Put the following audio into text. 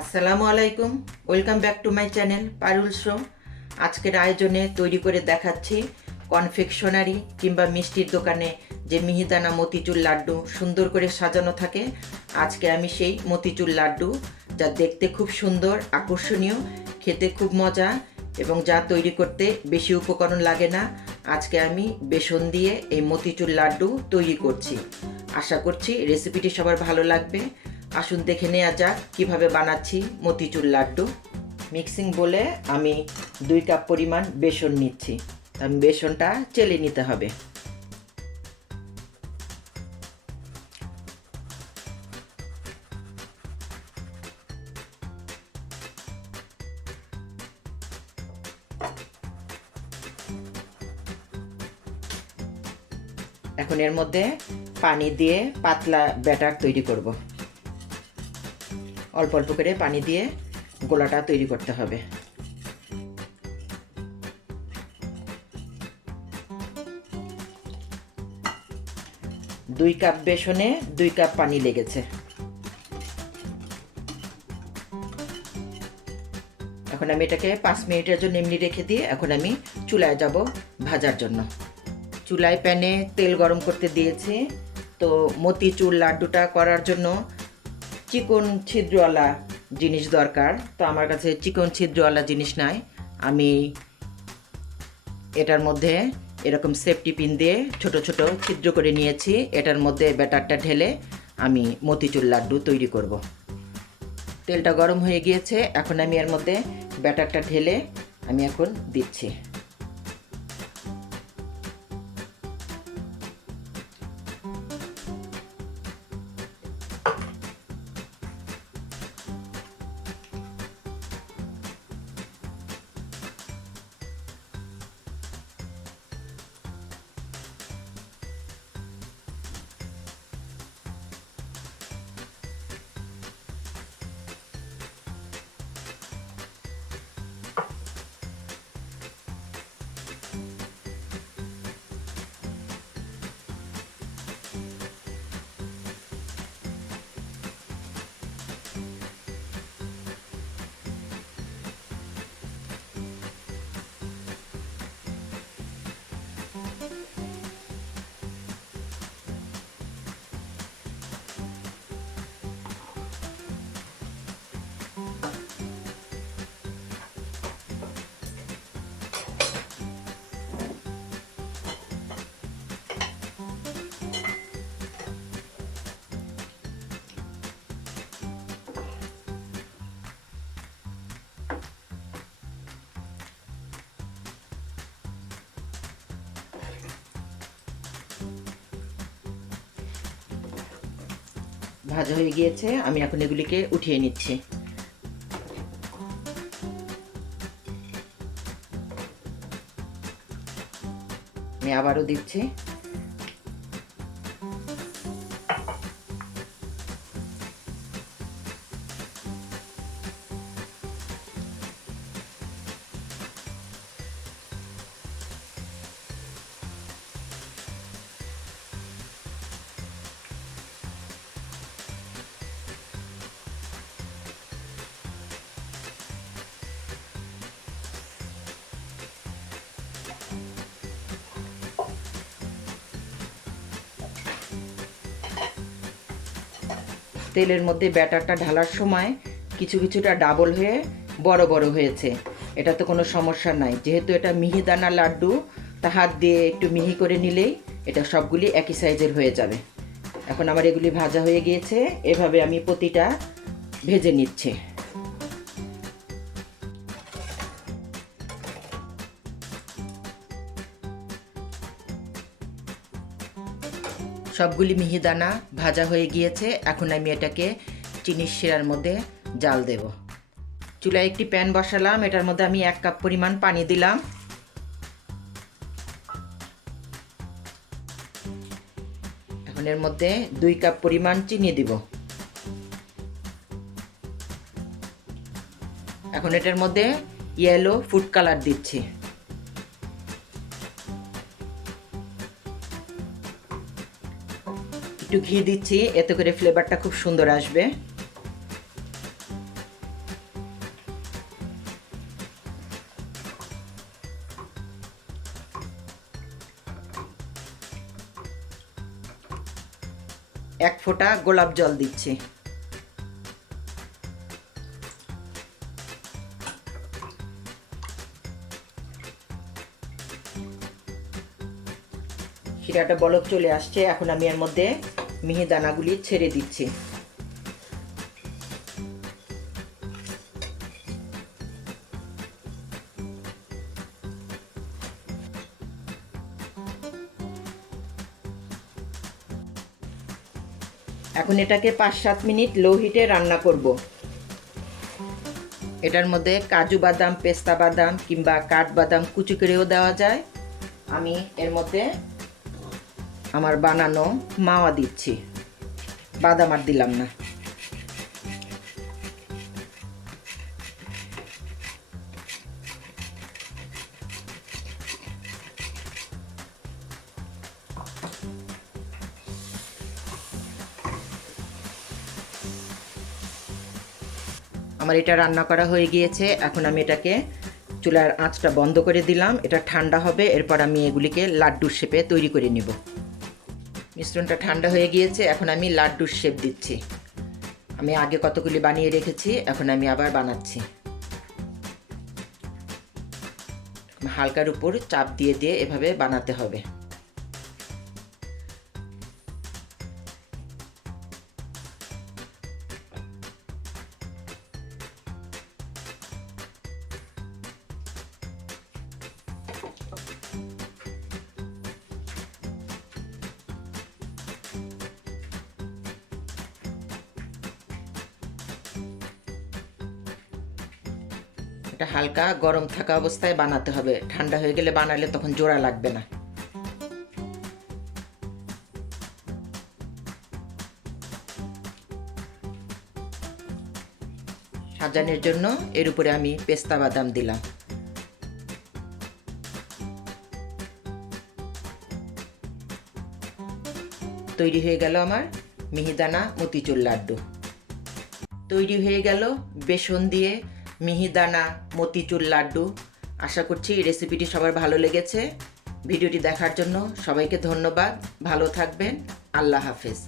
আসসালামু আলাইকুম, welcome back to my channel Parul show. আজকের আয়োজনে তৈরি করে দেখাচ্ছি কনফেকশনারি কিংবা মিষ্টির দোকানে যে মিহিদানা মতিচুর লাড্ডু সুন্দর করে সাজানো থাকে। আজকে আমি সেই মতিচুর লাড্ডু, যা দেখতে খুব সুন্দর, আকর্ষণীয়, খেতে খুব মজা এবং যা তৈরি করতে বেশি উপকরণ লাগে না, আজকে আমি বেসন দিয়ে এই মতিচুর লাড্ডু তৈরি করছি। আশা করছি রেসিপিটি সবার ভালো লাগবে। আসুন দেখে নেওয়া যাক কীভাবে বানাচ্ছি মতিচুর লাড্ডু। মিক্সিং বলে আমি 2 কাপ পরিমাণ বেসন নিচ্ছি। আমি বেসনটা চেলে নিতে হবে। এখন এর মধ্যে পানি দিয়ে পাতলা ব্যাটার তৈরি করব। অল্প অল্প করে পানি দিয়ে গোলাটা তৈরি করতে হবে। দুই কাপ বেসনে 2 কাপ পানি লেগেছে। এখন আমি এটাকে 5 মিনিটের জন্য এমনি রেখে দিয়ে এখন আমি চুলায় যাব ভাজার জন্য। চুলায় প্যানে তেল গরম করতে দিয়েছি। তো মতিচুর লাড্ডুটা করার জন্য চিকন ছিদ্রওয়ালা জিনিস দরকার। তো আমার কাছে চিকন ছিদ্রওয়ালা জিনিস নাই। আমি এটার মধ্যে এরকম সেফটি পিন দিয়ে ছোট ছোট ছিদ্র করে নিয়েছি। এটার মধ্যে ব্যাটারটা ঢেলে আমি মতিচুর লাড্ডু তৈরি করব। তেলটা গরম হয়ে গিয়েছে। এখন আমি এর মধ্যে ব্যাটারটা ঢেলে আমি এখন দিচ্ছি। ভাজা হয়ে গিয়েছে। আমি এখন এগুলিকে উঠিয়ে নিচ্ছি। আমি আবারও দিচ্ছি। তেলের মধ্যে ব্যাটারটা ঢালার সময় কিছুটা ডাবল হয়ে বড় বড় হয়েছে। এটা তো কোনো সমস্যা নাই, যেহেতু এটা মিহিদানা লাড্ডু, তা হাত দিয়ে একটু মিহি করে নিলেই এটা সবগুলি একই সাইজের হয়ে যাবে। এখন আমার এগুলি ভাজা হয়ে গিয়েছে। এভাবে আমি প্রতিটা ভেজে নিচ্ছি। সবগুলি মিহিদানা ভাজা হয়ে গিয়েছে। এখন আমি এটাকে চিনির শিরার মধ্যে জাল দেব। চুলায় একটি প্যান বসালাম। এটার মধ্যে আমি 1 কাপ পরিমাণ পানি দিলাম। এখন এর মধ্যে 2 কাপ পরিমাণ চিনি দিব। এখন এটার মধ্যে ইয়েলো ফুড কালার দিচ্ছি। একটু ঘি দিচ্ছি, এতে করে ফ্লেভারটা খুব সুন্দর আসবে। 1 ফোঁটা গোলাপ জল দিচ্ছি। শিরাটা বলক চলে আসছে, এখন আমি এর মধ্যে মিহিদানাগুলি ছেড়ে দিচ্ছি। এখন এটাকে 5-7 মিনিট লো হিটে রান্না করব। এটার মধ্যে কাজু বাদাম, পেস্তা বাদাম কিংবা কাঠবাদাম কুচি করেও দেওয়া যায়। আমি এর মধ্যে আমার বানানো মাওয়া দিচ্ছি, বাদাম আর দিলাম না। আমার এটা রান্না করা হয়ে গিয়েছে। এখন আমি এটাকে চুলার আঁচটা বন্ধ করে দিলাম, এটা ঠান্ডা হবে, এরপর আমি এগুলিকে লাড্ডুর শেপে তৈরি করে নিব। মিশ্রণটা ঠান্ডা হয়ে গিয়েছে, এখন আমি লাড্ডুর শেপ দিচ্ছি। আমি আগে কতগুলি বানিয়ে রেখেছি, এখন আমি আবার বানাচ্ছি। হালকার উপর চাপ দিয়ে দিয়ে এভাবে বানাতে হবে। এটা হালকা গরম থাকা অবস্থায় বানাতে হবে, ঠান্ডা হয়ে গেলে বানালে তখন জোড়া লাগবে না। সাজানোর জন্য এর উপরে আমি পেস্তা বাদাম দিলাম। তৈরি হয়ে গেল আমার মিহিদানা মতিচুর লাড্ডু। তৈরি হয়ে গেল বেসন দিয়ে মিহিদানা মতিচুর লাড্ডু। আশা করছি রেসিপিটি সবার ভালো লেগেছে। ভিডিওটি দেখার জন্য সবাইকে ধন্যবাদ। ভালো থাকবেন। আল্লাহ হাফেজ।